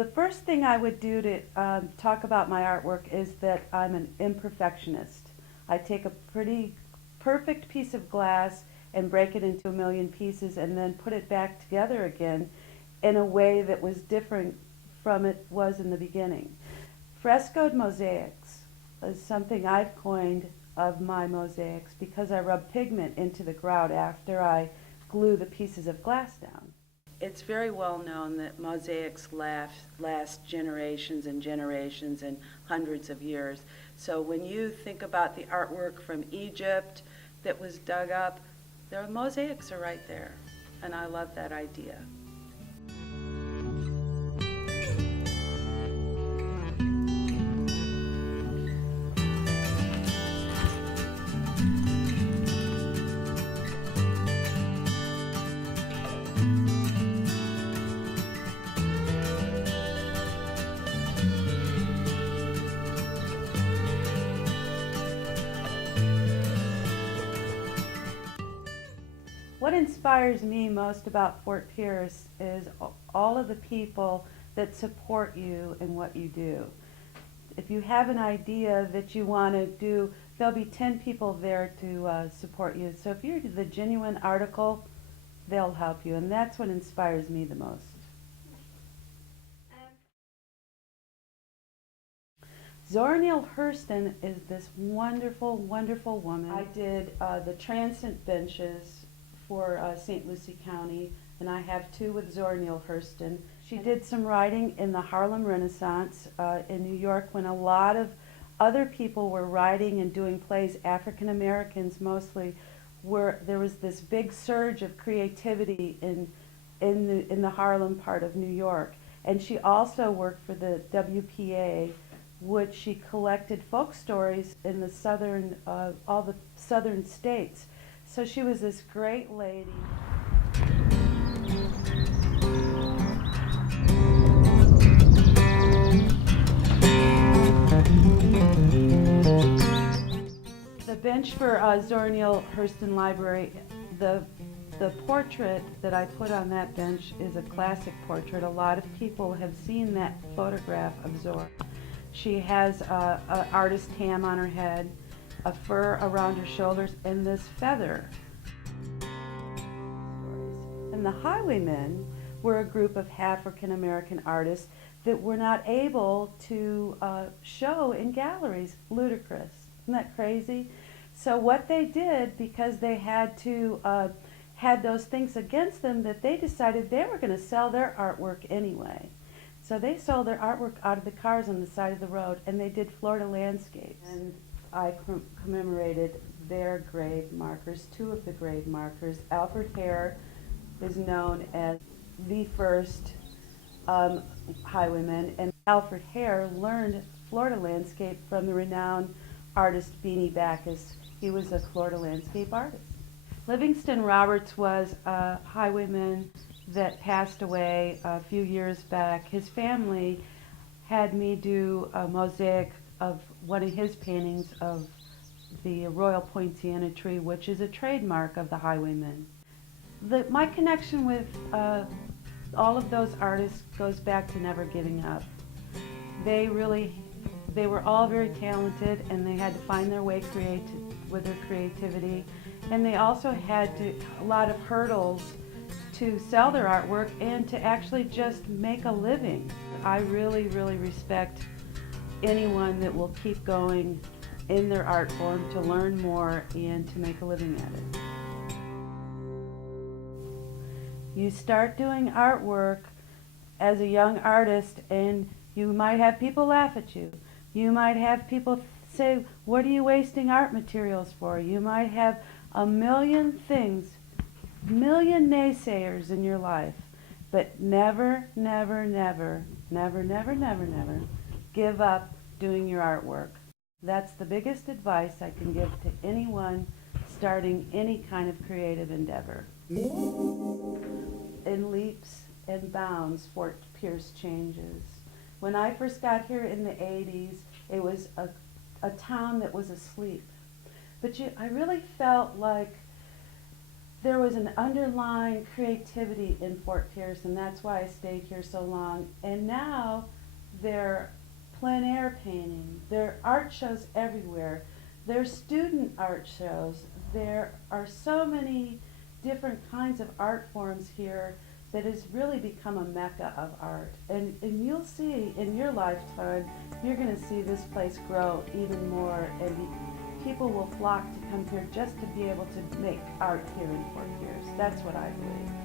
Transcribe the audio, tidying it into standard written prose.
The first thing I would do to talk about my artwork is that I'm an imperfectionist. I take a pretty perfect piece of glass and break it into a million pieces and then put it back together again in a way that was different from it was in the beginning. Frescoed mosaics is something I've coined of my mosaics because I rub pigment into the grout after I glue the pieces of glass down. It's very well known that mosaics last generations and generations and hundreds of years. So when you think about the artwork from Egypt that was dug up, the mosaics are right there, and I love that idea. What inspires me most about Fort Pierce is all of the people that support you in what you do. If you have an idea that you want to do, there'll be 10 people there to support you. So if you're the genuine article, they'll help you, and that's what inspires me the most. Zora Neale Hurston is this wonderful, wonderful woman. I did the transit benches for St. Lucie County, and I have two with Zora Neale Hurston. She did some writing in the Harlem Renaissance in New York when a lot of other people were writing and doing plays, African Americans mostly, where there was this big surge of creativity in the Harlem part of New York. And she also worked for the WPA, which she collected folk stories in the southern, all the southern states. So she was this great lady. The bench for Zora Neale Hurston Library, the portrait that I put on that bench is a classic portrait. A lot of people have seen that photograph of Zora. She has an artist tam on her head, a fur around her shoulders, and this feather. And the Highwaymen were a group of African American artists that were not able to show in galleries. Ludicrous. Isn't that crazy? So what they did, because they had to had those things against them, that they decided they were going to sell their artwork anyway. So they sold their artwork out of the cars on the side of the road, and they did Florida landscapes. And I commemorated their grave markers, two of the grave markers. Alfred Hare is known as the first highwayman, and Alfred Hare learned Florida landscape from the renowned artist Beanie Backus. He was a Florida landscape artist. Livingston Roberts was a highwayman that passed away a few years back. His family had me do a mosaic of one of his paintings of the Royal Poinciana tree, which is a trademark of the highwaymen. My connection with all of those artists goes back to never giving up. They were all very talented, and they had to find their way with their creativity, and they also had a lot of hurdles to sell their artwork and to actually just make a living. I really, really respect anyone that will keep going in their art form to learn more and to make a living at it. You start doing artwork as a young artist, and you might have people laugh at you. You might have people say, "What are you wasting art materials for?" You might have a million things, million naysayers in your life, but never, never, never, never, never, never, never give up doing your artwork. That's the biggest advice I can give to anyone starting any kind of creative endeavor. In leaps and bounds, Fort Pierce changes. When I first got here in the 80s, it was a town that was asleep. But I really felt like there was an underlying creativity in Fort Pierce, and that's why I stayed here so long. And now there are plein air painting, there are art shows everywhere, there are student art shows, there are so many different kinds of art forms here that has really become a mecca of art. And you'll see in your lifetime, you're going to see this place grow even more, and people will flock to come here just to be able to make art here in Fort Pierce. That's what I believe.